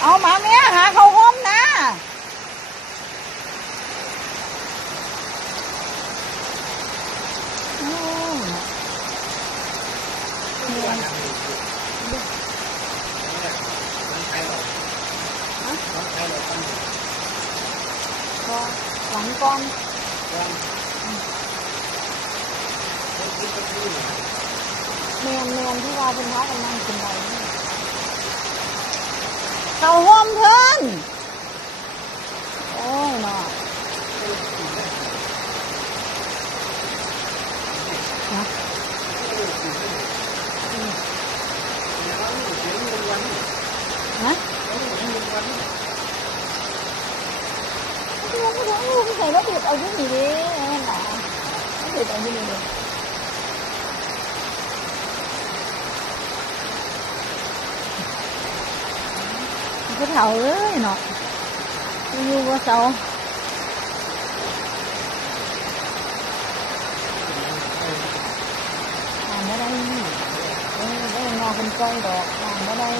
เอามาเมียหาเขาวห่มนะอืมเมียก็หลังก่อนเมียนเมียนที่ว่าเป็นพระกันนั่งกินอะ ไรนี่เขาห่มเพิ่นโอ้ยเนาะฮะฮะลูกไม่รู้ลูกใส่แล้วเท่าเฒ่าเอ้ยเนาะอยู่บ่เฒ่าทานบ่ได้นี่เออได้งอคนก้อยดอกทานบ่ได้